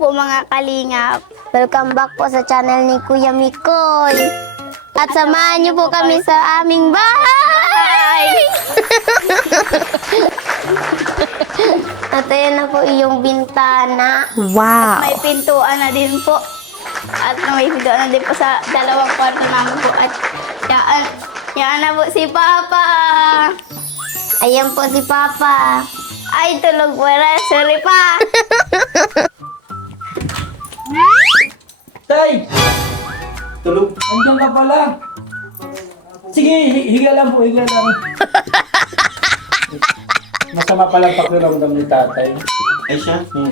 po mga kalingap. Welcome back po sa channel ni Kuya Mikoy. At samahan niyo po kami sa aming bahay. At ayan na po iyong bintana. Wow! May pintuan na din po. At may pintuan na din po sa dalawang kwarto namin po. At yan na po si Papa. Ayan po si Papa. Ay, tulog wala. Sorry pa. Tay! Tulog. Andiyan ka pala. Sige, higa lang po, higa lang. Masama pala pakiramdam ni tatay. Ay siya? Sino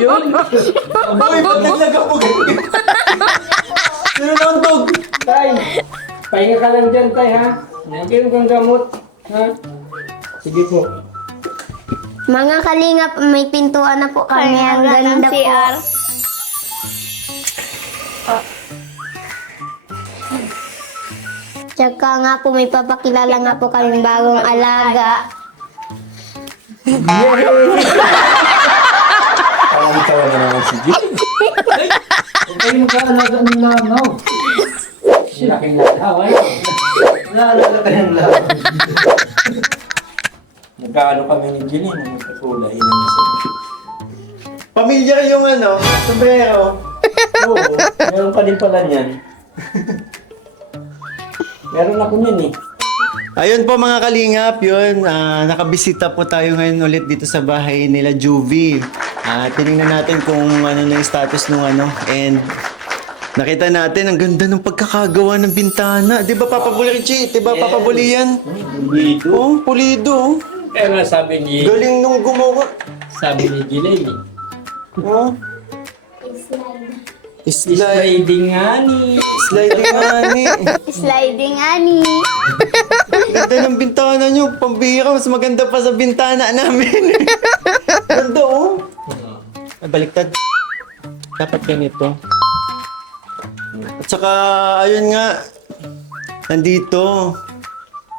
yun? Uy, ba't naglagabog? Sino nandog? Tay, pahinga ka lang dyan, tay, ha? Nagyan kang gamot, ha? Sige po. Mga kalingap, may pintuan na po kami. Ang Kaya ng ganda po. CR. Tsaka nga po, may papakilala nga po kaming bagong alaga. Parang tawa na naman si Jim. Huwag kayong mag-aalaga ng langaw. Laking langaw, ay. Naalala ka ng lahat. Nagkaano kami ni Jenny, magkakulay ng isa. Pamilyar yung sombrero. Oo, meron ka din pala niyan. Meron ako niyan eh. Ayun po mga kalingap, yun, nakabisita po tayo ngayon ulit dito sa bahay nila Juvie. Tinignan natin kung ano na yung status nung and nakita natin ang ganda ng pagkakagawa ng bintana. Di ba Papa Buli Richie? Di ba Papa Buli yan? Dito. Oh, pulido. Kaya nga sabi ni Galing nung gumawa. Jilay eh. Oh. Slide. Sliding nga ni. Sliding nga ni. Sliding ani. Ganda ng bintana nyo. Pambihira. Mas maganda pa sa bintana namin. Ganda oh. Ay, baliktad. Dapat ganito. At saka, ayun nga. Nandito.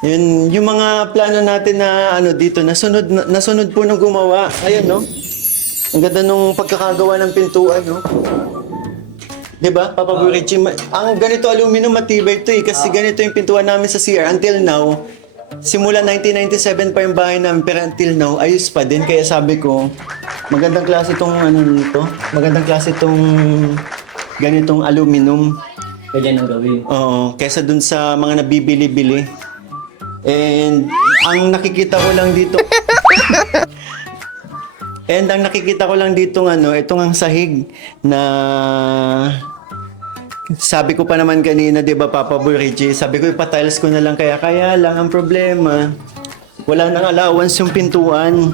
Yun, yung mga plano natin na dito, nasunod po nung gumawa. Ayun, no? Ang ganda nung pagkakagawa ng pintuan, no? Diba, Papa Boy Richie? Ang ganito aluminum matibay ito eh. Kasi ganito yung pintuan namin sa CR. Until now, simula 1997 pa yung bahay namin. Pero until now, ayos pa din. Kaya sabi ko, magandang klase itong nito. Magandang klase itong ganitong aluminum. Pwede nang gawin. Oo, kesa dun sa mga nabibili-bili. And ang nakikita ko lang dito itong ang sahig na sabi ko pa naman kanina, 'di ba Papa Boy Richie? Sabi ko ipa-tiles ko na lang kaya lang ang problema. Wala nang allowance yung pintuan.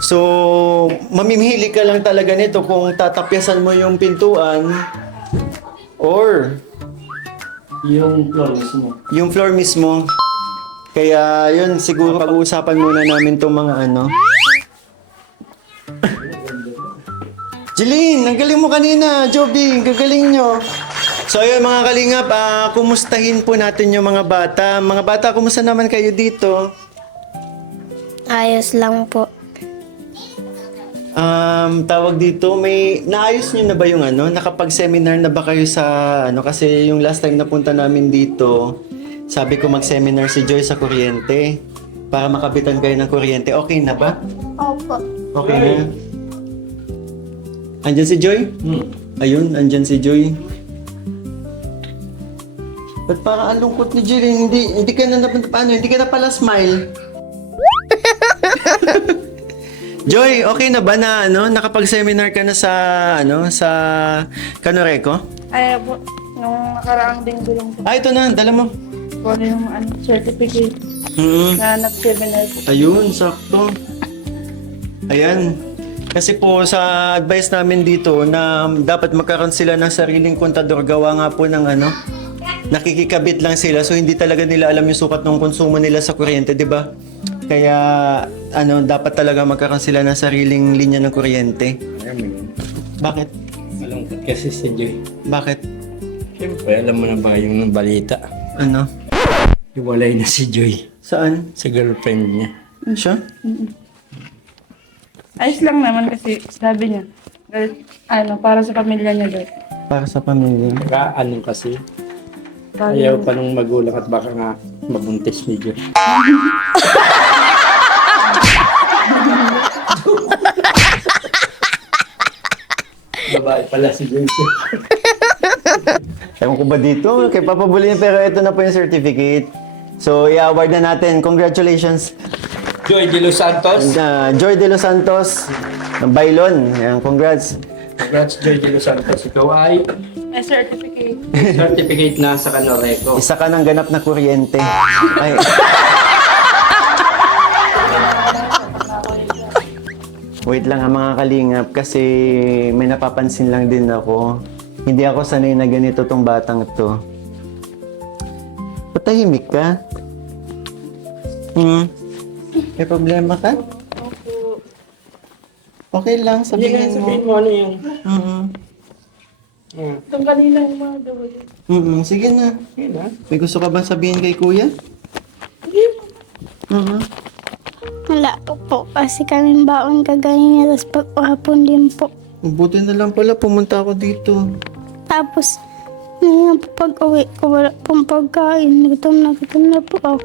So, mamimili ka lang talaga nito kung tatapyasan mo yung pintuan or Yung floor mismo. yung floor mismo. Kaya yun, siguro pag-uusapan muna namin itong mga Jeline, ang galing mo kanina. Joby, ang gagaling nyo. So ayun mga kalingap, kumustahin po natin yung mga bata. Mga bata, kumusta naman kayo dito? Ayos lang po. Tawag dito, may naayos nyo na ba yung nakapag-seminar na ba kayo sa kasi yung last time na punta namin dito, sabi ko mag-seminar si Joy sa kuryente para makabitan kayo ng kuryente. Okay na ba? Opo. Okay na. Andyan si Joy? Ayun, andyan si Joy. Ba't parang ang lungkot ni Joy? Hindi ka na hindi ka na pala smile. Joy, okay na ba na nakapag-seminar ka na sa sa Canoreco? Ay po, nung nakaraang linggo lang po. Ito na, dala mo. Kung ano yung certificate na nag-seminar po. Ayun, sakto. Ayan. Kasi po sa advice namin dito na dapat magkaroon sila ng sariling kontador, gawa nga po ng nakikikabit lang sila so hindi talaga nila alam yung sukat ng konsumo nila sa kuryente, 'di ba? Kaya dapat talaga magkaroon sila ng sariling linya ng kuryente. Bakit? Malungkot kasi si Joy. Bakit? Siyempre, alam mo na ba yung balita? Ano? Hiwalay na si Joy. Saan? Sa girlfriend niya. Siya? Ayos lang naman kasi sabi niya, para sa pamilya niya daw. Para sa pamilya. Saka ano kasi, Bago- ayaw pa nung magulang at baka nga mabuntis ni Diyos. Babae pala si Joyce. Ewan ko ba dito? Kay Papa Bulin, pero ito na po yung certificate. So, i-award na natin. Congratulations. Joy de Los Santos. Joy de Los Santos. Bailon. Ayan, congrats. Congrats, Joy de Los Santos. Ikaw ay May certificate. certificate na sa Canoreco. Isa ka ng ganap na kuryente. Ay. Wait lang ha mga kalingap kasi may napapansin lang din ako. Hindi ako sanay na ganito tong batang to. Patahimik ka? May problema ka? Okay lang, Hindi nga sabihin mo. sabihin mo ano yung... Itong kanina yung mga daw. Sige na. Yun ha? May gusto ka bang sabihin kay kuya? Wala po kasi kaming baon kagaling niya. Tapos pagpahapon din po. Buti na lang pala pumunta ako dito. Tapos, ngayon po pag-uwi ko, wala pong pagkain. Gutom na po ako.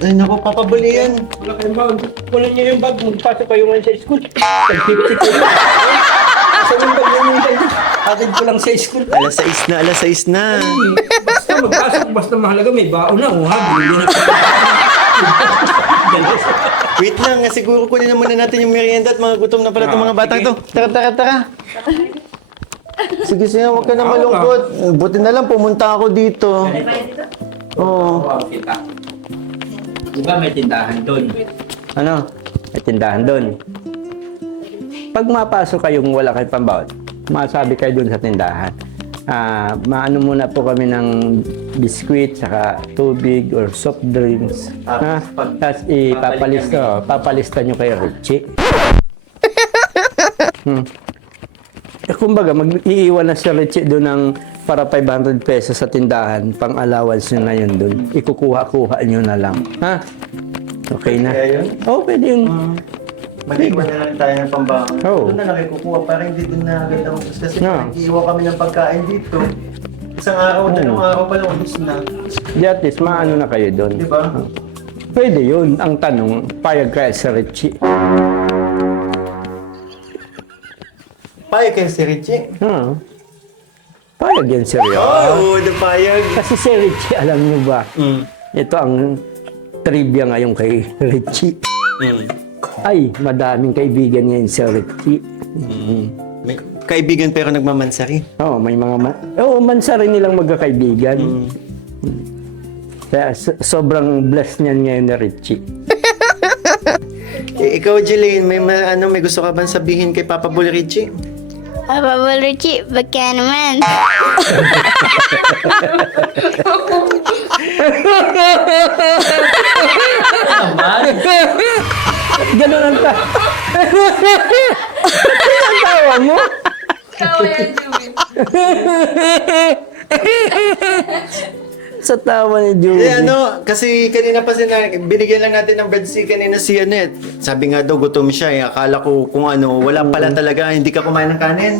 Ay naku, papabulian. Wala kayong bag. Kunin niyo yung bag. Magpasok kayo ngayon sa school. Tag-50 kayo. Saan yung bag ninyo? Atid ko lang sa school. Alas 6 na. Basta magpasok. Basta mahalaga may baon na. Hindi na. Wait lang, siguro kunin na muna natin yung merienda at mga gutom na pala itong mga batang to. Tara. Sige, huwag ka na malungkot. Buti na lang pumunta ako dito. Oo. Kita. Di ba may tindahan doon? Ano? May tindahan doon. Pag mapasok kayong wala kayong pambaon, masabi kayo doon sa tindahan. Maano muna po kami ng biskwit, saka tubig or soft drinks. Tapos papalista nyo kay Richie. Kumbaga, mag-iiwan na si Richie doon ng para 500 pesos sa tindahan, pang allowance nyo na yun doon. Ikukuha-kuha nyo na lang. Ha? Okay na? Kaya yun? Oo, pwede yun. Mag-iwan na lang tayo ng pambahan. Oo. Doon na lang kukuha para hindi din na agad ang ubus. Kasi Yeah. nag-iwan kami ng pagkain dito. Isang araw, dalawang araw pa lang ubus na. Di at least, maano na kayo doon. Di ba? Pwede yun. Ang tanong, payag kaya si Richie. Payag kayo si Richie. Payag yan si Rio. Oo, payag. Kasi si Richie, alam nyo ba, ito ang trivia ngayon kay Richie. Ay, madaming kaibigan ngayon si Richie. May kaibigan pero nagmamansari. Oo, may mga mansa rin nilang magkakaibigan. Kaya sobrang blessed niyan ngayon ni Richie. Ikaw, Jeline, may gusto ka bang sabihin kay Papa Bull Richie? Papa Richie, baka naman. Ganun ang ang tawa mo? Sa tawa ni Julie. Kasi kanina pa binigyan lang natin ng breadstick kanina si Annette. Sabi nga daw gutom siya eh. Akala ko kung wala pala talaga, hindi ka kumain ng kanin.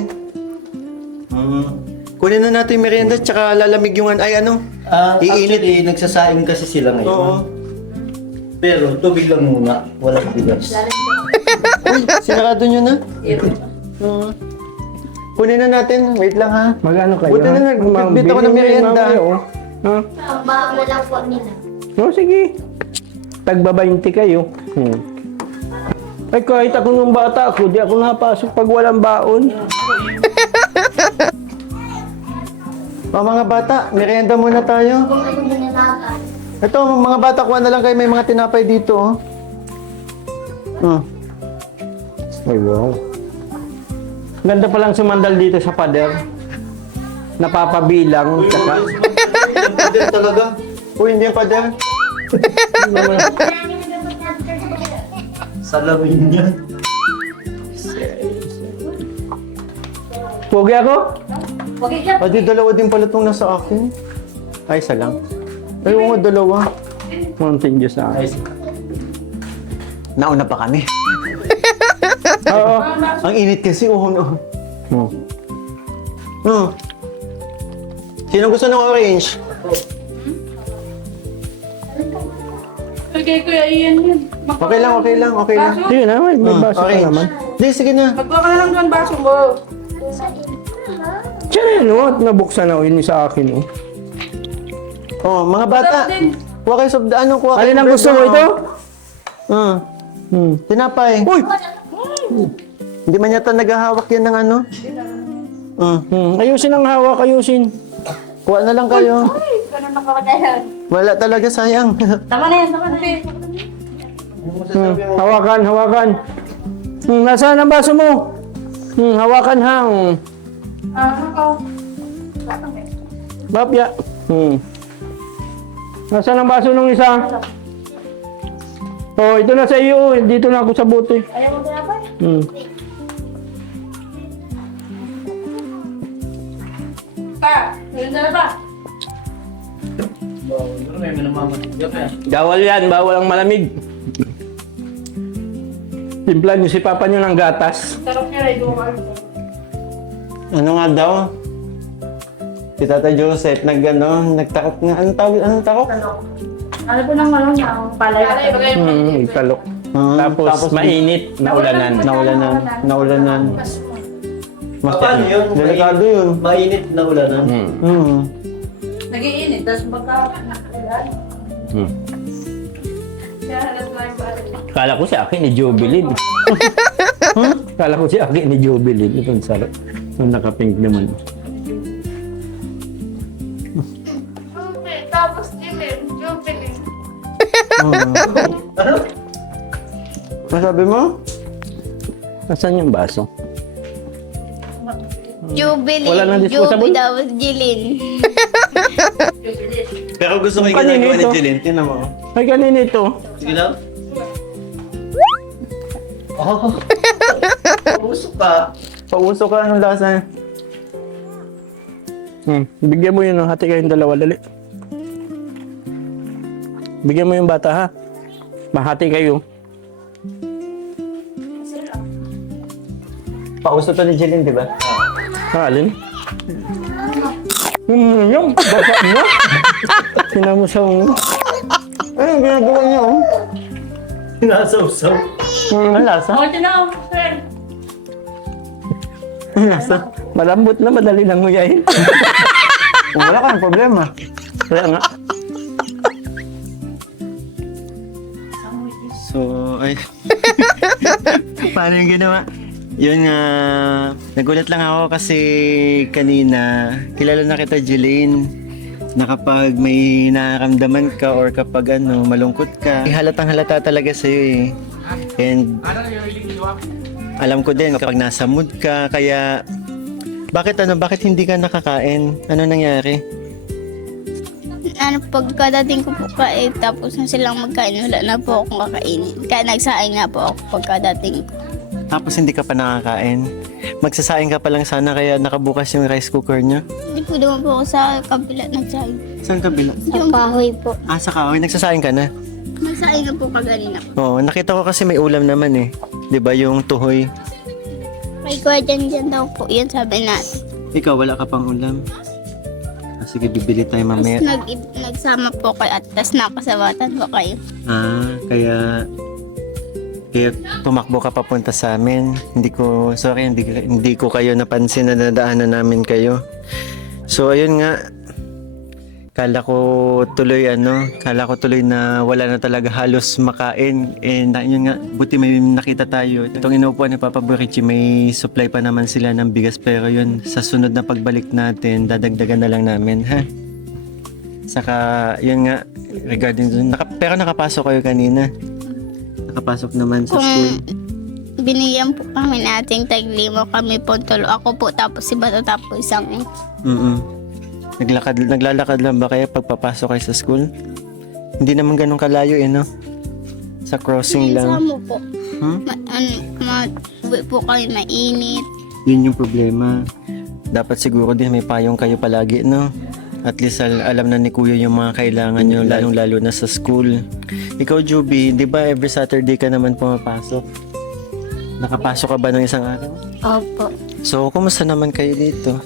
Kunin na natin yung merienda tsaka lalamig yung iinit. Actually, nagsasaing kasi sila ngayon. Oo. Pero tubig lang muna, walang bigas. Uy, sinarado nyo na? Kunin na natin. Wait lang ha. Magano kayo? Buti na nagbibit ako ng merienda. Ha? Ang baon na lang po nila. O, sige. Tagba 20 kayo. Ay, kahit ako nung bata ako, di ako napasok pag walang baon. Mga bata, merienda muna tayo. Ito, mga bata, kuha na lang kayo. May mga tinapay dito. Ay, wow. Ganda palang sumandal dito sa pader. Napapabilang. Tsaka, Yung pader talaga. Uy, hindi yung pader. Salamin yan. Pogi ako? Adi, dalawa din pala itong nasa akin. Ay, isa lang. Ay, oo nga, dalawa. Mountain Dew sa akin. Nauna pa kami. Oo. Ang init kasi, no. Hmm. Sino gusto ng orange? Okay, Kuya Ian yun. Okay lang. Sige na, may baso ka Orange. naman. Di, sige na. Magkuha ka na lang doon baso mo. Siya na yun, at nabuksan na yun sa akin. Oh. Oh, mga bata. Sarap din. Kuha kayo kuha kayo. Alin ang bread gusto mo na, ito? oh. Tinapay. Uy! Hindi man yata naghahawak yan ng ano. Ayusin ang hawak, ayusin. Kuha na lang kayo. Ganun ako dahil. Wala talaga, sayang. Tama na yan. Hawakan. Nasaan ang baso mo? Hawakan ha. Ako. Bapya. Nasaan ang baso ng isa? Oh, ito na sa iyo. Dito na ako sa bote. Ayaw mo ba? Pa, yun na ba? Bawal yan, bawal ang malamig. Timplan niyo si papa niyo ng gatas. Sarap niya rin. Ano nga daw? Si Tata Joseph nagtakot nga. Anong takot? Ano po ng ng palay? Talok. Tapos mainit na ulanan. Naulanan. Paano yun? Delikado yun. Mainit na ulanan. Nag-iinit, tapos magka... Kaya halat na yung balik. Kala ko si Aki ni Jubilin. Kala ko si Aki ni Jubilin. Ito ang sarap. Yung naka-pink naman. Tapos Jilin, Jubilin. Masabi mo? Nasaan yung baso? Jubilin. Wala nang disposable? Jubilin tapos Jilin. Pero gusto ko yung Kanino ginagawa ni ito? Jilin. Tingnan mo. Ay, kanina ito. Sige lang. Oh. Usok ka. Pauso ka, anong lasa? Bigyan mo yun, hati kayong dalawa, dali. Bigyan mo yung bata, ha? Mahati kayo. Pauso to ni Jilin, di ba? Alin? Yung bata mo. Sinamusaw mo. Ano yung ginagawa niya, oh? Nasaw-saw. Ang lasa? Oh, ito na ako, friend. Ang lasa? Malambot na, madali lang nguyahin. Wala kang problema. Kaya nga. So, ay... Paano yung ginawa? Yun nga, nagulat lang ako kasi kanina, kilala na kita, Jeline, na kapag may nararamdaman ka or kapag malungkot ka, halatang halata talaga sa'yo eh. And alam ko din kapag nasa mood ka, kaya bakit hindi ka nakakain? Ano nangyari? Pagkadating ko po tapos na silang magkain, wala na po akong kakainin. Kaya nagsaing nga po ako pagkadating ko. Tapos hindi ka pa nakakain? Magsasaing ka pa lang sana kaya nakabukas yung rice cooker niya? Hindi po naman po ako sa kabila nagsaing. Saan kabila? Yung kahoy po. Ah, sa kahoy. Nagsasaing ka na? Nagsaing na po kaganina po. Oo, nakita ko kasi may ulam naman eh. 'Di ba yung tuhoy? May kuya dyan daw po. Yan sabi natin. Ikaw, wala ka pang ulam? Ah, sige, bibili tayo Tapos mamaya. nagsama po kayo at tas nakasabatan po kayo. Ah, kaya tumakbo ka papunta sa amin. Hindi ko kayo napansin na nadaanan namin kayo. So, ayun nga. Kala ko tuloy na wala na talaga halos makain. And yun nga, buti may nakita tayo. Itong inuupuan ni Papa Burichi, may supply pa naman sila ng bigas. Pero yun, sa sunod na pagbalik natin, dadagdagan na lang namin, ha? Saka, yun nga, regarding dun, pero nakapasok kayo kanina. Nakapasok naman sa school. Binigyan po kami nating taglimo kami po tulo. Ako po tapos si Bato tapos isang Naglalakad lang ba kayo pagpapasok kayo sa school? Hindi naman ganun kalayo no? Sa crossing lang. Sama po. Uwi po kayo mainit. Yun yung problema. Dapat siguro din may payong kayo palagi, no? At least alam na ni Kuya yung mga kailangan nyo, lalong-lalo na sa school. Ikaw, Juby, di ba every Saturday ka naman pumapasok? Nakapasok ka ba ng isang araw? Opo. So, kumusta naman kayo dito?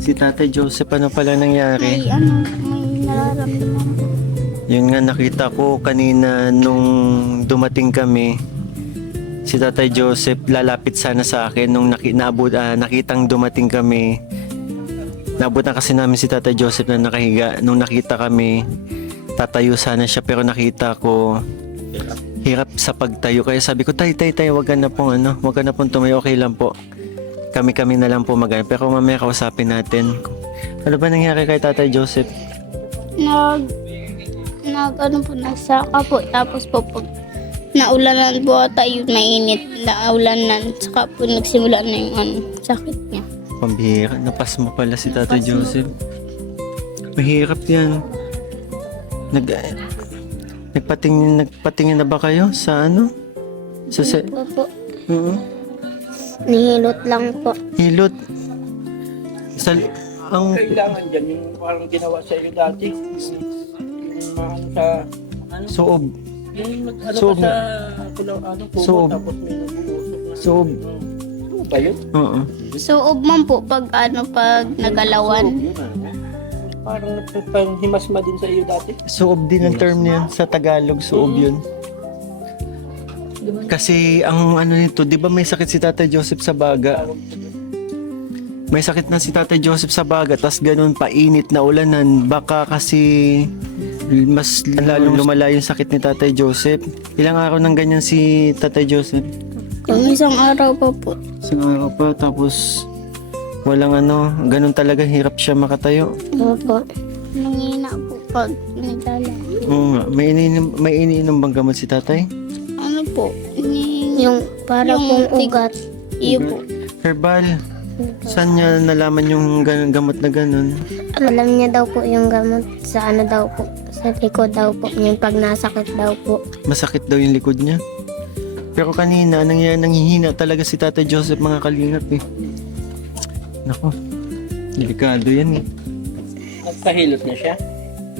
Si Tatay Joseph, ano pala nangyari? May nararamdaman po. Yun nga, nakita ko kanina nung dumating kami, si Tatay Joseph lalapit sana sa akin nung nakitang dumating kami. Nabutan kasi namin si Tatay Joseph na nakahiga. Nung nakita kami, tatayo sana siya pero nakita ko hirap sa pagtayo. Kaya sabi ko, tay, wag ka na pong tumayo, okay lang po. Kami na lang po pero mamaya kausapin natin. Ano ba nangyari kay Tatay Joseph? Nagsaka po. Tapos po, pag naulanan po ata yung mainit, naulanan. Saka po nagsimula na yung sakit niya. Pambihira, napasma pala si Tatay Joseph. Mahirap yan. Nagpatingin na ba kayo sa ano? Opo. Oo. Nihilot lang po. Hilot. Ang Kailangan dyan, yung parang ginawa sa iyo dati. Yung sa... soob. Yung Soob. sa kumot, Soob. tapos may nag-uusok na. Soob. Ano ba yun? Oo. So, man po, pag nagalawan. Parang nagpanghimasma din sa iyo dati. Soob din ang term niyan. Sa Tagalog, soob yun. Kasi ang ano nito, di ba may sakit si Tatay Joseph sa baga? May sakit na si Tatay Joseph sa baga, tas ganun painit na ulanan. Baka kasi mas lalong lumala yung sakit ni Tatay Joseph. Ilang araw nang ganyan si Tatay Joseph? Kung isang araw pa po. Isang araw pa, tapos walang ganun talaga, hirap siya makatayo. Opo. Nangina po pag nagdala. Oo nga, may iniinom bang gamot si Tatay? Ano po? Yung para pong ugat. Iyo po. Herbal. Saan niya nalaman yung gamot na ganun? Alam niya daw po yung gamot sa ano daw po. Sa likod daw po. Yung pag nasakit daw po. Masakit daw yung likod niya. Pero kanina, nanghihina talaga si Tatay Joseph, mga kalingap eh. Nako, delikado yan eh. Nagpahilot na siya.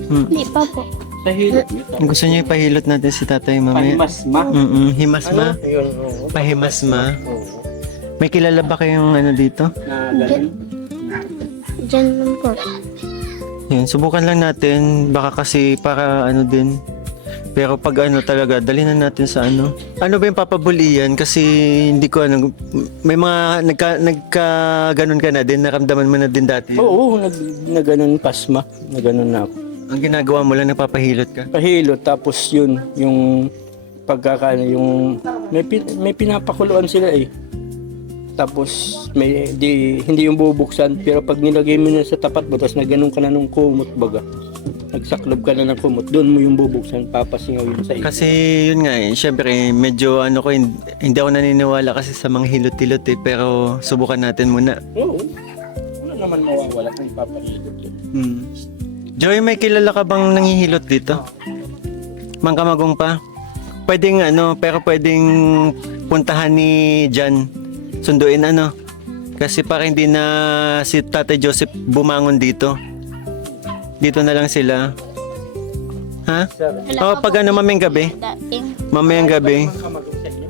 Hindi pa po. Pahilot. Gusto niyo ipahilot natin si Tatay mamaya? Pahimasma. Himasma. Yun. Pahimasma. May kilala ba kayong dito? Na ganun. Diyan lang po. Yun, subukan lang natin. Baka kasi para din. Pero pag talaga, dali na natin sa ano. Ano ba yung papabulian? Kasi hindi ko may mga nagka-ganon ka na din, naramdaman mo na din dati. Oo, na ganun pasma. Na ganun na ako. Ang ginagawa mo lang, napapahilot ka. Pahilot, tapos yun, yung yung may pinapakuluan sila eh. Tapos hindi yung bubuksan, pero pag nilagay mo na sa tapat mo, tapos na ganun ka na nung kumot baga. Nagsaklob ka na ng kumot, doon mo yung bubuksan, papasingaw yun sa iyo. Kasi yun nga syempre medyo hindi ako naniniwala kasi sa mga hilot-hilot eh, pero subukan natin muna. Oo. Wala naman mawawala kung papahilot yun. Joy, may kilala ka bang nangihilot dito? Mangkamagong pa? Pwedeng pero pwedeng puntahan ni Jan. Sunduin Kasi para hindi na si Tatay Joseph bumangon dito. Dito na lang sila. Ha? Oo, pag mamayang gabi. Dating. Mamayang gabi. Kamagong sa inyo.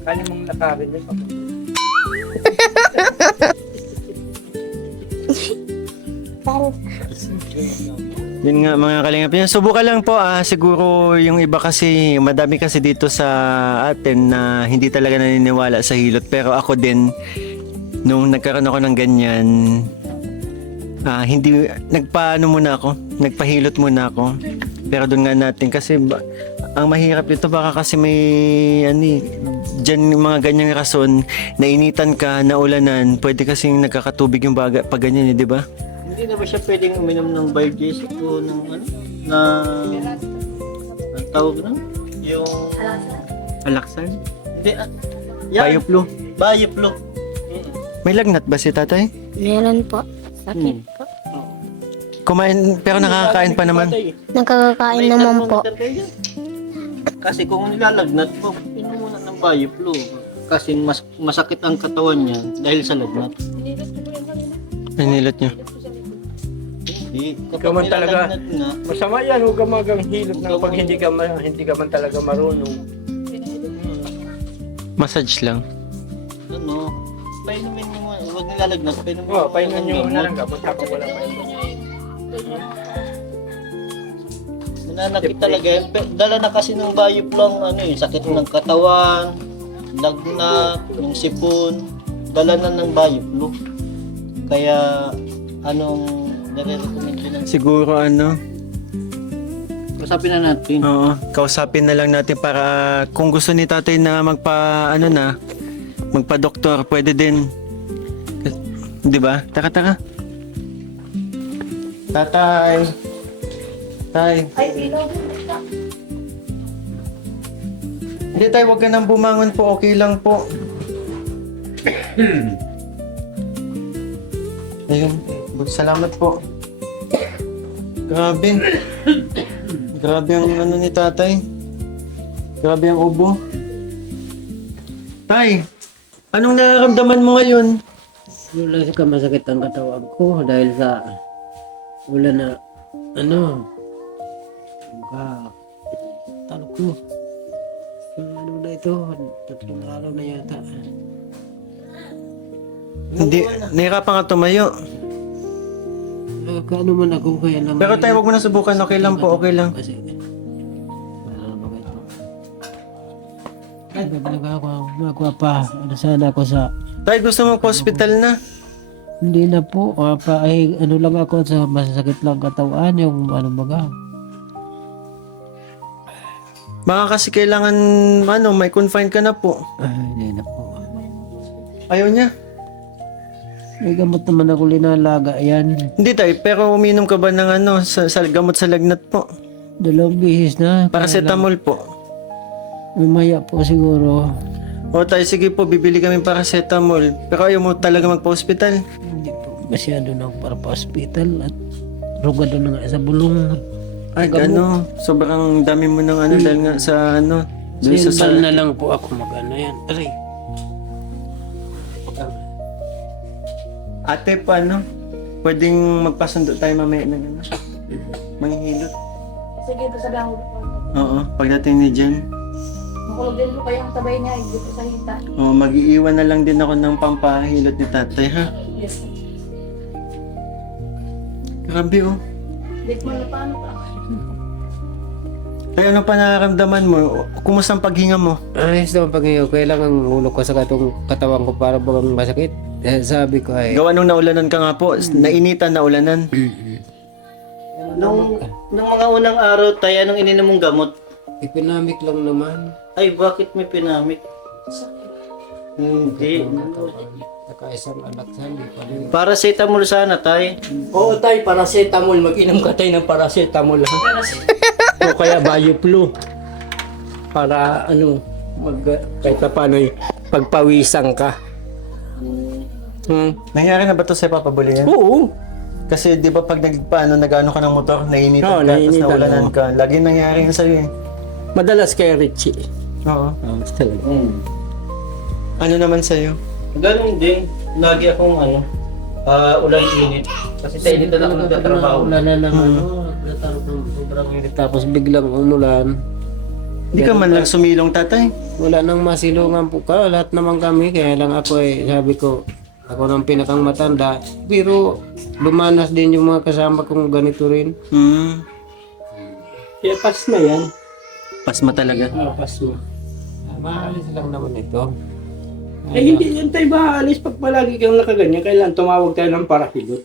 Kali mong lakarin yun. Yun nga mga kalingap yan. Subukan lang po siguro yung iba kasi madami kasi dito sa atin na hindi talaga naniniwala sa hilot. Pero ako din nung nagkaroon ako ng ganyan nagpahilot muna ako. Pero doon nga natin kasi ang mahirap ito baka kasi may dyan yung mga ganyang rason, nainitan ka, naulanan, pwede kasing nagkakatubig yung baga pag ganyan di ba? Hindi na ba siya pwedeng uminom ng biogesic o ng ang tawag na? Yung... Alaksan? Hindi, Bioflu? Bioflu. May lagnat ba si Tatay? Meron po. Sakit po. Kumain, pero nakakain pa naman. Nakakakain naman po. Kasi kung nilalagnat po, inom muna ng Bioflu. Kasi masakit ang katawan niya dahil sa lagnat. Hinilot niyo. Ikaw man talaga. Masama yan, huwag ka magang hilot ng pag hindi ka man talaga marunong. Massage lang. Ano? Painumin mo, huwag nilalagnat. Painumin Oo, painumin nyo muna lang kapag tapos wala painumin. Nananakit talaga yan. Dala na kasi ng bayop lang, ano eh, sakit ng katawan, lagnat, yung sipon. Dala na ng bayop lo. Kaya, anong nare-recommend ko ng... Siguro ano, Usapin na natin. oo, kausapin na lang natin para kung gusto ni tatay na magpa-doktor, pwede din. Di ba? Taka. Tatay. Tay. Ay, ilaw. Hindi tayo, wag ka nang bumangon po. Okay lang po. Ayun. Salamat po. Grabe. Grabe ang ano ni tatay. Grabe ang ubo. Tay, anong nararamdaman mo ngayon? Wala sa masakit ang katawan ko dahil sa wala na talo ko. Ano na ito? 3 araw na yata. Hindi, nahirapan ka tumayo. Nagkaano man ako kaya lang. Pero tayo, wag mo na subukan. Okay lang po, okay lang. Kasi ano ba ito? Ay, nagagawa pa. Ano sana ako sa Tay, gusto mo pa-hospital na? hindi na po. Ay, ano lang ako sa masasakit lang katawan yung ano baga. Baka kasi kailangan, may confine ka na po. Ay, hindi na po. Ayaw niya. May gamot naman ako linalaga yan. Hindi tayo, pero uminom ka ba ng sa gamot sa lagnat po? 2 bihis na. Paracetamol po. Mamaya po siguro. O tayo, sige po, bibili kami paracetamol. Pero ayaw mo talaga magpa-hospital. Hindi po masyado na ako para pa hospital at rugado na nga sa bulong. Ay, sobrang dami mo ng dahil nga sa dun sa Simple na lang po ako mag-ano yan. Aray. Ate, paano? Pwedeng magpasundo tayo mamaya ng manghihilot. Sige, ito sa dahon. Oo, pagdating ni Jen. Makulog din po kayong tabay niya, dito sa hita. Oo, mag-iiwan na lang din ako ng pampahilot ni tatay, ha? Yes. Grabe, oh. Dito mo na paano pa? Ay, ano pa nararamdaman mo? Kumusta ang paghinga mo? Ayos naman pag ngayon. Kailangan ulo ko sa katawan ko para bagang masakit. Sabi ko ay... Gawa nung naulanan ka nga po, nainitan na ulanan. Nung mga unang araw, tayo, anong ininom mong gamot? Ipinamik lang naman. Ay, bakit may pinamik? Hindi. Saka isang anak sa hindi pa rin. Paracetamol sana, tay. Oo tay, paracetamol. Mag-inom ka tayo ng paracetamol. Ha? O kaya Bioflu. Para kahit na paano pagpawisan ka. Nangyari na ba to sa papabulihan? Oo. Kasi di ba pag nag-ano ka ng motor, nainitan Oo, ka, tapos nainitan, naulanan oo. ka. Lagi nangyari yun sa'yo eh. Madalas kay Richie. Oo. Talaga. Ano naman sa'yo? Ganun din. Lagi akong ulan-init. Kasi tayo dito na ako nagtatrabaho. Ulan na ng natarap ng sobrang init. Tapos biglang umulan. Hindi ka man lang sumilong, tatay. Wala nang masilungan po ka. Lahat naman kami. Kaya lang ako sabi ko, ako nang pinakang matanda. Pero lumanas din yung mga kasama kong ganito rin. Kaya pas na yan. Pasma talaga. Pas mo. Maalis lang naman ito. Hindi yan tayo maalis pag palagi kang nakaganyan. Kailangan tumawag tayo ng parahilot.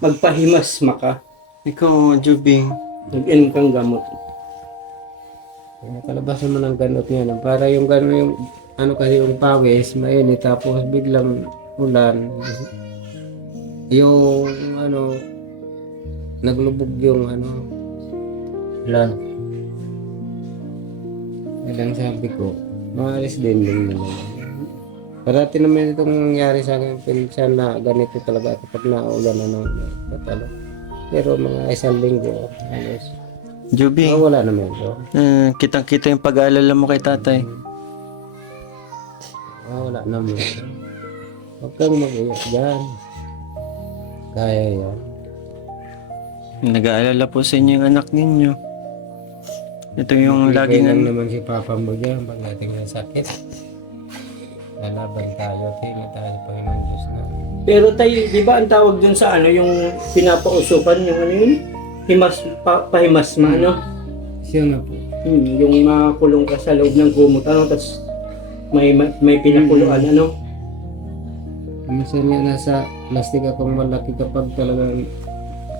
Magpahimasma ka. Ikaw, Jubing. Mag-inom kang gamot. Nakalabasan mo ng ganot niya. Para yung gano'n yung kasi yung pawis, mainit. Tapos biglang ulan. Yung naglubog yung ulan. Kailang sabi ko, maalis din naman. Parati naman itong nangyari sa akin, pinsan na ganito talaga kapag naulan na ng patalo. Pero mga isang linggo, halos, Jubing, wala naman ito. kitang-kita yung pag-aalala mo kay tatay. Wala naman. Huwag kang mag-iyak dyan. Kaya yan. Nag-aalala po sa inyo yung anak ninyo. Ito yung Bigay lang laging naman si Papa mo dyan pag natin yung sakit. Lalaban tayo, tingin tayo Panginoon Diyos na. Pero tayo, di ba ang tawag dun sa ano, yung pinapausukan, yung ano yun? Pahimasma, no? Siya na po. Yung makulong ka sa loob ng kumot, ano, tapos may pinakuluan, ano? Minsan nga nasa plastic akong malaki kapag talagang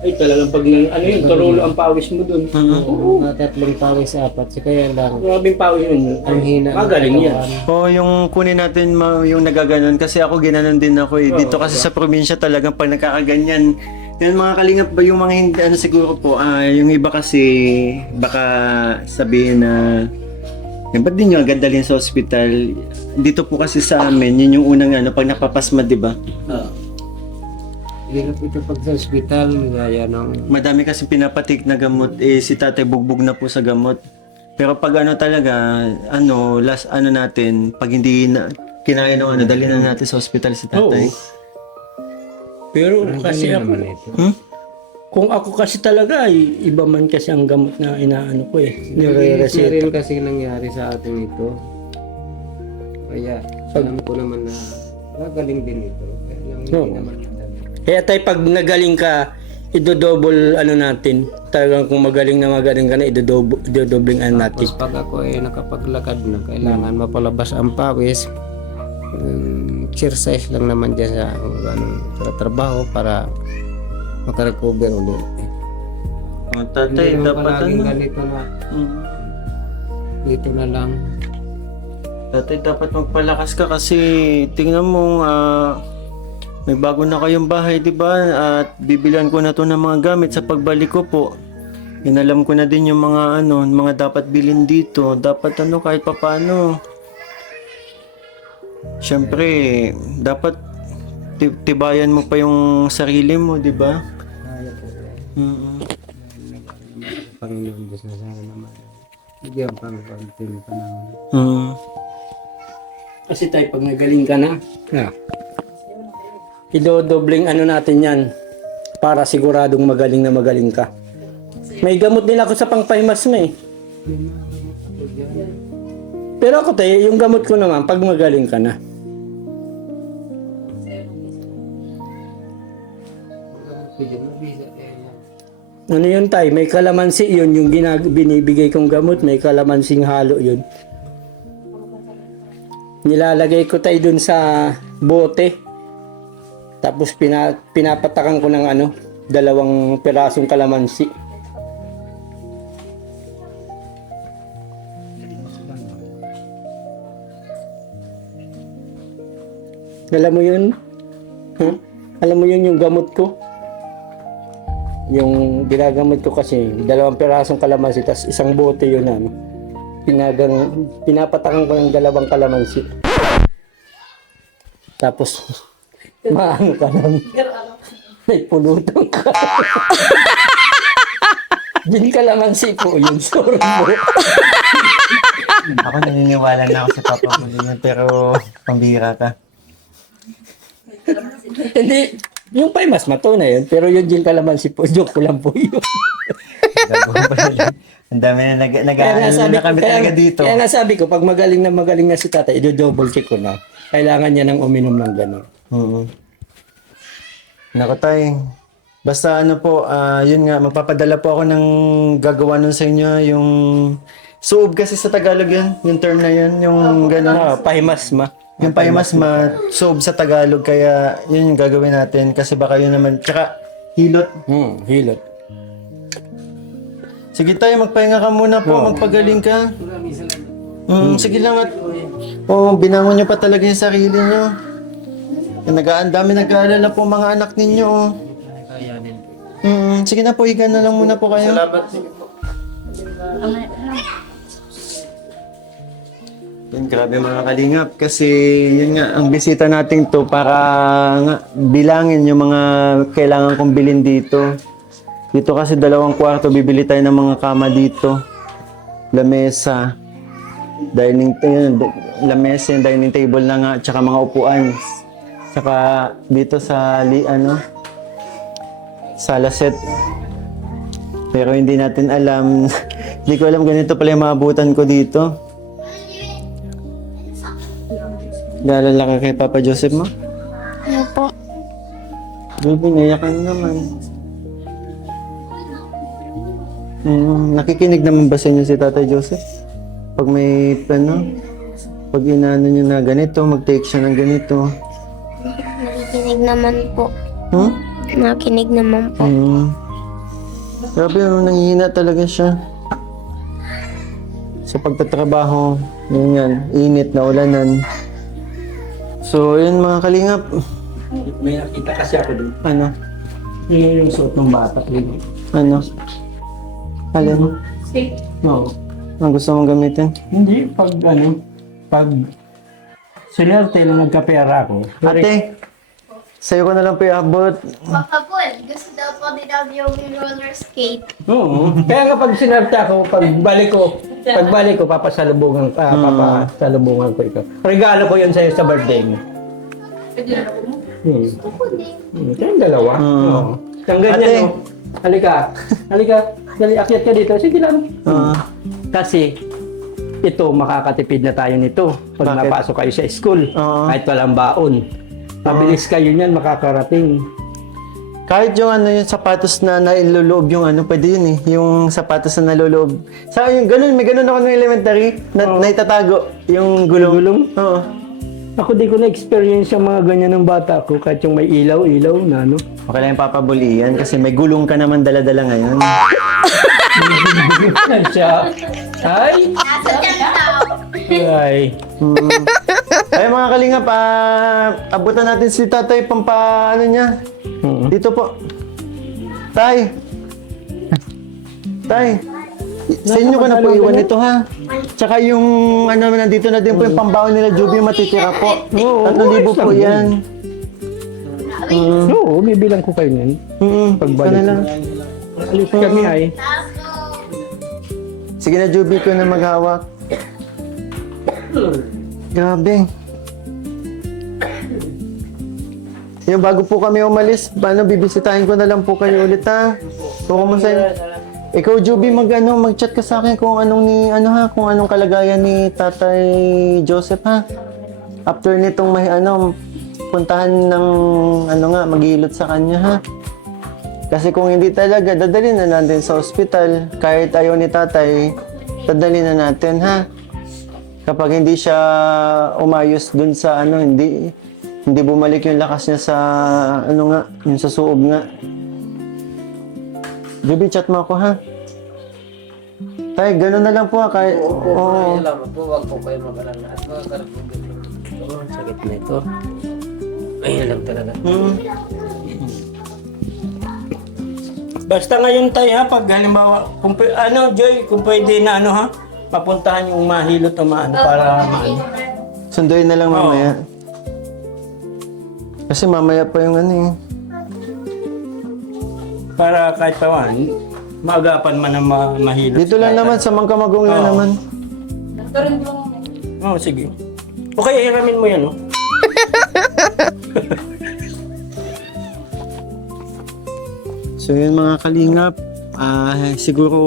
Ay, talagang pag ano yun, turulo ang pawis mo dun. mga tatlong pawis apat. So kaya lang, Grabing pawis yun. ang hina. ng Magaling yan. katawan. O yung kunin natin yung nagaganon kasi ako ginanon din ako eh. Dito kasi sa probinsya talagang pag nakakaganyan. Yan mga kalingap ba yung mga hindi ano siguro po yung iba kasi baka sabihin na ba't din nyo agad dalhin sa ospital? Dito po kasi sa amin, yun yung unang ano, pag napapasma, di ba? Hirap ito pag sa ospital, gaya ng Madami kasi pinapatik na gamot, si tatay bugbog na po sa gamot. Pero pag ano talaga, last ano natin, pag hindi na, kinain ng ano, dalhin na natin sa ospital si tatay. Pero kasi Ano ako, naman ito. kung ako kasi talaga, iba man kasi ang gamot na inaano ko eh. Nire-reseta. rin kasi nangyari sa atin ito. Kaya alam ko naman na gagaling din ito. Kaya lang hindi Oo. naman nadali. Kaya tayo pag nagaling ka, idodouble ano natin. Talagang kung magaling ka na, idodobling ano natin. Tapos pag ako ay nakapaglakad na, kailangan mapalabas ang pawis. Exercise lang naman dyan sa trabaho para makarecover ulit. O, tatay, Hindi naman dapat palaging ano? ganito na, Mm. dito na lang. Tatay, dapat magpalakas ka kasi tingnan mo, may bago na kayong bahay, di ba? At bibilihan ko na to ng mga gamit sa pagbalik ko po. Inalam ko na din yung mga dapat bilhin dito. Dapat kahit papaano. Siyempre, dapat tibayan mo pa yung sarili mo, di ba? Mm-mm. Panginoon Diyos na sana naman. Bigyan pang konting panahon. Mm. Kasi tayo pag nagaling ka na, idodobling ano natin yan para siguradong magaling na magaling ka. May gamot din ako sa pangpahimasma eh. Pero ako tayo, yung gamot ko naman, pag magaling ka na. Ano yun tayo? May kalamansi yun, yung binibigay kong gamot, may kalamansing halo yun. Nilalagay ko tayo dun sa bote. Tapos pinapatakan ko ng 2 pirasong kalamansi. Alam mo yun? Huh? Alam mo yun yung gamot ko? Yung ginagamot ko kasi 2 pirasong kalamansi tapos 1 bote yun pinapatakan ko ng 2 kalamansi. Tapos maano ka lang. May pulutong ka. Din kalamansi po yun. Sorry mo. Ako naniniwala na ako sa Papa mo din, pero pambira ka. Hindi. Yung paimas mato na yun. Pero yun din kalamansi po. Joke ko lang po yun. Ang dami na nag-aaral na kami talaga dito. Kaya nga sabi ko, pag magaling na si tatay, i-double check ko na. Kailangan niya nang uminom ng gano'n. Oo. Naku tay, basta yun nga, magpapadala po ako ng gagawa nun sa inyo, yung suob kasi sa Tagalog yun, yung term na yun, yung gano'n. Pahimasma. Yung paimasma, suob sa Tagalog, kaya yun yung gagawin natin kasi baka yun naman, tsaka hilot. Hilot. Sige tayo, magpahinga ka muna po, magpagaling ka. Sige lang at binangon nyo pa talaga yung sarili nyo. Dami nag-aalala po mga anak ninyo. Sige na po, higa na lang muna po kayo. Salamat. Yun, grabe mga kalingap kasi yun nga, ang bisita natin to para nga, bilangin yung mga kailangan kong bilhin dito. Dito kasi 2 kwarto, bibili tayo ng mga kama dito. Lamesa, lamesa, dining table na nga, tsaka mga upuan. Tsaka dito sa Sala set. Pero hindi natin alam. Hindi ko alam ganito pala yung maabutan ko dito. Naalala ka kay Papa Joseph mo? Ano po? Baby, naiyak ka na naman. Nakikinig naman ba sa inyo si Tatay Joseph? Pag may pag inaano nyo na ganito, mag-take siya ng ganito. Nakikinig naman po. Hmm? Nakikinig naman po. Grabe, nanghihina talaga siya. Sa pagtatrabaho, yun yan, init na ulanan. So, yun mga kalingap. May nakita kasi ako doon. Ano? Yung suot ng bata. Ano? Alin? Stick. No. Ang gusto mong gamitin? Hindi, pag sinerte na nagkapera ako. Ate, sa'yo ko na lang po iabot. Papa Paul, gusto daw po din daw yung roller skate. Oo. Kaya kapag sinerte ako, pagbalik ko, papasalubungan ko ito. Regalo ko yun sa'yo sa birthday mo. Kayong dalawa. Oo. Siyang ganyan, Ate. no? Halika. Dali, akyat ka dito. Sige lang. Kasi, ito, makakatipid na tayo nito. Pag Bakit? napasok kayo sa school, kahit walang baon. Mabilis kayo niyan makakarating. Kahit yung yung sapatos na nailoloob yung pwede yun eh. Yung sapatos na naloloob. Sa yung ganun, may ganun ako ng elementary na naitatago yung gulong. Gulong? Oo. Ako di ko na-experience yung mga ganyan ng bata ko, kahit yung may ilaw na ano. Okay lang yung papabulian kasi may gulong ka naman dala-dala ngayon. Siya. Ay! Nasa dyan daw. Ay. Ay mga kalingap, abutan natin si tatay niya. Dito po. Tay. Sa inyo ko na po iwan ito ha. Tsaka yung nandito na din po yung pambaon nila Juby, matitira po. 3,000 po yan. Oo, bibilang ko kayo niyan. Pagbalik. Ano lang. Alis kami ay. Sige na Juby ko na maghawak. Grabe. Yung bago po kami umalis, bibisitahin ko na lang po kayo ulit ha. Kung kumusta ikaw Juby, mag-chat ka sa akin kung kung anong kalagayan ni Tatay Joseph ha. After nitong may puntahan ng maghilot sa kanya ha. Kasi kung hindi talaga, dadalhin na natin sa ospital. Kahit ayaw ni Tatay, dadalhin na natin ha. Kapag hindi siya umayos dun sa hindi bumalik yung lakas niya sa yung sa suob nga. Juby, chat mo ako ha. Tay, gano'n na lang po ha. Kahit, Salamat po, wag po kayo mag-alala. At magkakarap po ang sakit na ito. Ayun lang talaga. Basta ngayon tayo ha, pag halimbawa, Joy, kung pwede na ha, papuntahan yung mahilot na para sunduin na lang mamaya. Kasi mamaya pa yung para kahit pawan, maagapan man ang mahilot. Dito lang naman, sa Mangkamagong lang naman. Oo, sige. Okay, hiramin mo yan, So yun mga kalingap, siguro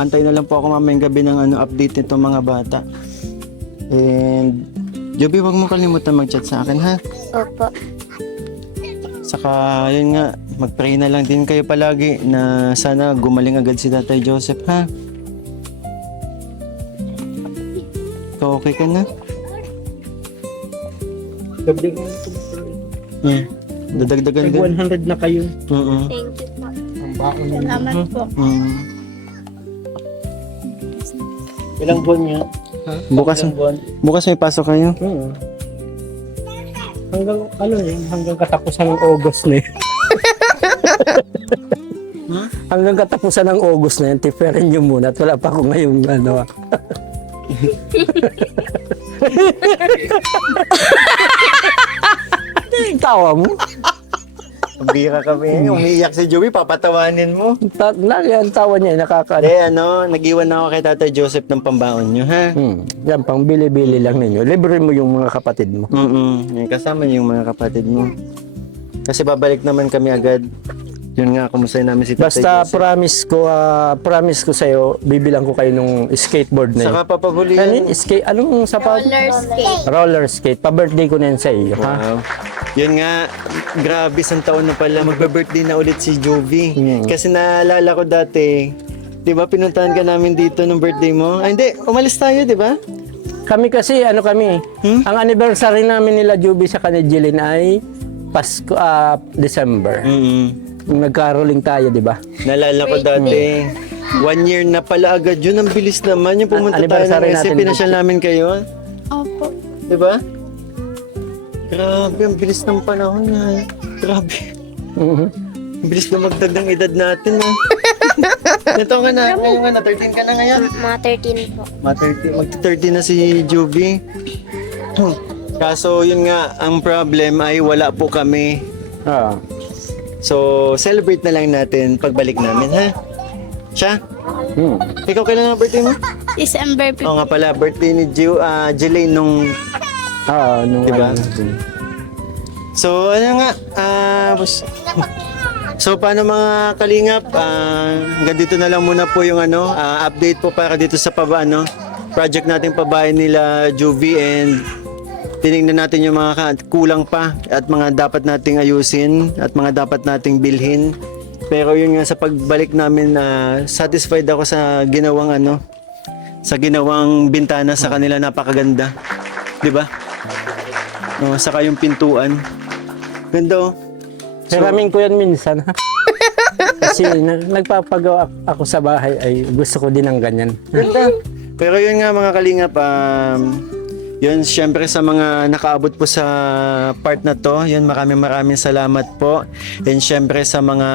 antay na lang po ako mamayang gabi ng update nito mga bata. And Joby, wag mo kalimutan mag-chat sa akin ha. Opo. Saka yun nga, mag-pray na lang din kayo palagi na sana gumaling agad si Tatay Joseph ha. Ikaw okay ka na? Dadagdagan din. 100 na kayo. Thank you po. Salamat po. Ilang buwan niya? Bukas may pasok kayo. Hanggang katapusan ng August na yun. Hanggang katapusan ng August na yun, tiperin nyo muna at wala pa ako ngayong tawa mo? Bira kami. Umiiyak si Joey, papatawanin mo. Lagi ang tawa niya, nakakano. Nag-iwan na ako kay Tatay Joseph ng pambaon nyo, ha? Yan, pang bili-bili lang ninyo. Libre mo yung mga kapatid mo. Kasama niyo yung mga kapatid mo. Kasi babalik naman kami agad. Yun nga, kumustahin namin si Tatay Basta Joseph. promise ko sa'yo, bibilang ko kayo nung skateboard na yun. Saka papabuli Ano yan. yun? Anong sapat? Roller skate. Roller skate. Pa-birthday ko na yan sa iyo, ha? Wow. Yun nga, grabe, isang taon na pala. Magbe-birthday na ulit si Jovi. Kasi naalala ko dati, di ba, pinuntahan ka namin dito nung birthday mo? Ay, hindi, umalis tayo, di ba? Kami kasi, ang anniversary namin nila Juby sa Jeline ay Pasko, December. Nagkaroling tayo, di ba? Naalala ko dati, 1 year na pala agad yun. Ang bilis naman yung pumunta tayo ng Anniversary SM. natin. Pinasyal namin kayo. Opo. Di ba? Grabe, ang bilis ng panahon na. Grabe. Ang bilis dumagdag ng edad natin. Ito ka na, ngayon nga na, 13 ka na ngayon. Mga 13 po. Magti-30 na si Juby. Kaso yun nga, ang problem ay wala po kami. Ah. So, celebrate na lang natin pagbalik namin, ha? Siya? Ikaw kailan ang birthday mo? December 15. Oo nga pala, birthday ni Jelaine nung... Nung Diba? So, ano nga, so paano mga kalingap, hanggang dito na lang muna po yung update po para dito sa project nating pabahay nila Juvie, and tinignan natin yung mga kulang pa at mga dapat nating ayusin at mga dapat nating bilhin. Pero yun nga, sa pagbalik namin, satisfied ako sa ginawang sa ginawang bintana sa kanila, napakaganda. 'Di ba? Saka yung pintuan. Ganda, oh. Hiramin ko yan minsan, ha? Kasi nagpapagawa ako sa bahay ay gusto ko din ng ganyan. Ganda. Pero yun nga mga kalingap, yun syempre sa mga nakaabot po sa part na to, yun maraming salamat po. And syempre sa mga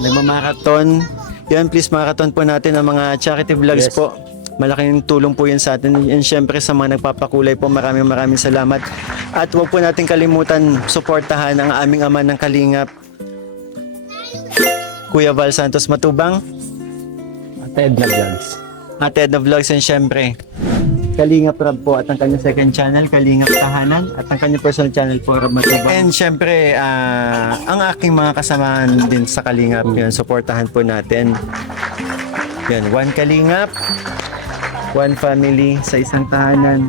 nagmamarathon, yun please marathon po natin ang mga charity vlogs Yes. po. Malaking tulong po yun sa atin. And syempre sa mga nagpapakulay po, maraming salamat. At huwag po natin kalimutan suportahan ang aming ama ng kalingap, Kuya Val Santos Matubang, Ted na vlogs. at Edna Vlogs, and syempre Kalingap Rab po at ang kanyang second channel, Kalingap Tahanan, at ang kanyang personal channel po, Rab Matubang. And syempre, ang aking mga kasamahan din sa Kalingap, yun, suportahan po natin. Yan, one Kalingap, one family sa isang tahanan.